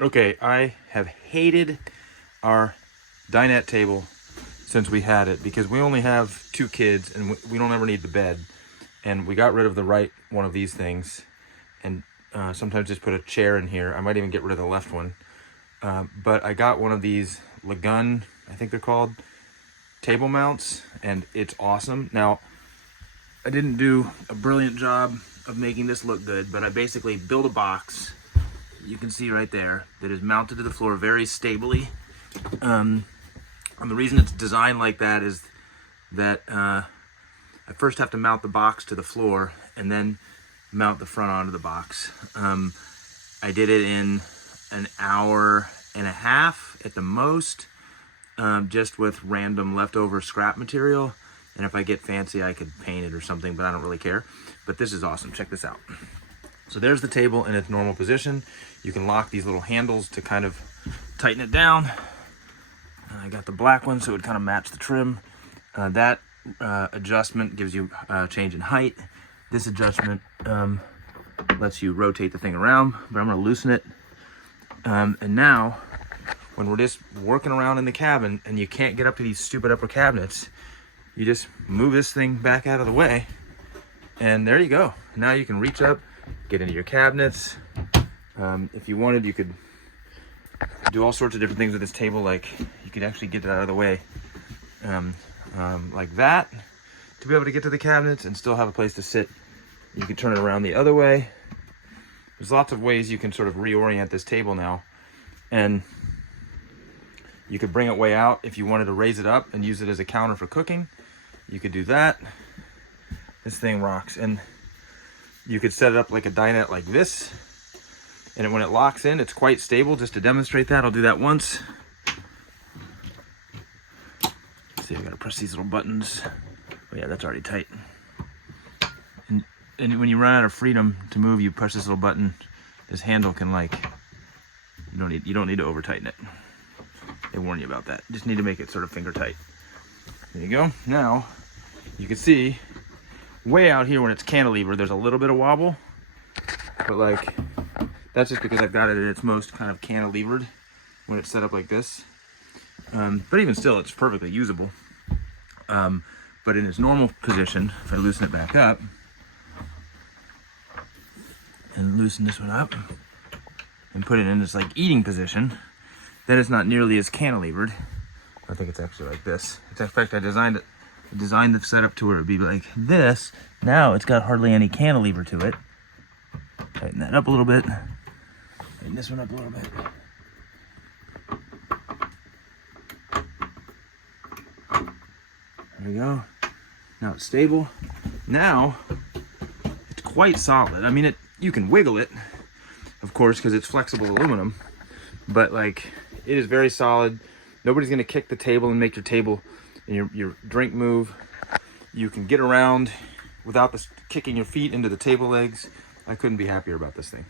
Okay, I have hated our dinette table since we had it because we only have 2 kids and we don't ever need the bed. And we got rid of the right one of these things and sometimes just put a chair in here. I might even get rid of the left one. But I got one of these Lagun, I think they're called, table mounts, and it's awesome. Now, I didn't do a brilliant job of making this look good, but I basically built a box, you can see right there, that is mounted to the floor very stably. And the reason it's designed like that is that I first have to mount the box to the floor and then mount the front onto the box. I did it in an hour and a half at the most, just with random leftover scrap material. And if I get fancy, I could paint it or something, but I don't really care. But this is awesome. Check this out. So there's the table in its normal position. You can lock these little handles to kind of tighten it down. I got the black one so it would kind of match the trim. That adjustment gives you a change in height. This adjustment lets you rotate the thing around, but I'm gonna loosen it. And now, when we're just working around in the cabin and you can't get up to these stupid upper cabinets, you just move this thing back out of the way, and there you go. Now you can reach up, get into your cabinets. If you wanted, you could do all sorts of different things with this table, like you could actually get it out of the way like that to be able to get to the cabinets and still have a place to sit. You could turn it around the other way. There's lots of ways you can sort of reorient this table now, and you could bring it way out. If you wanted to raise it up and use it as a counter for cooking, you could do that. This thing rocks. And you could set it up like a dinette like this, and when it locks in, it's quite stable. Just to demonstrate that, I'll do that once. Let's see, I gotta press these little buttons. Oh yeah, that's already tight. And when you run out of freedom to move, you push this little button. This handle can, like, you don't need to over tighten it. They warn you about that. Just need to make it sort of finger tight. There you go. Now you can see way out here when it's cantilever, there's a little bit of wobble, but like that's just because I've got it at its most kind of cantilevered when it's set up like this. But even still, it's perfectly usable. But in its normal position, if I loosen it back up and loosen this one up and put it in its like eating position, then it's not nearly as cantilevered. I think it's actually like this. In fact, I designed the setup to where it would be like this. Now it's got hardly any cantilever to it. Tighten that up a little bit. Tighten this one up a little bit. There we go. Now it's stable. Now it's quite solid. I mean, you can wiggle it, of course, because it's flexible aluminum, but like it is very solid. Nobody's gonna kick the table and make your table and your drink move. You can get around without kicking your feet into the table legs. I couldn't be happier about this thing.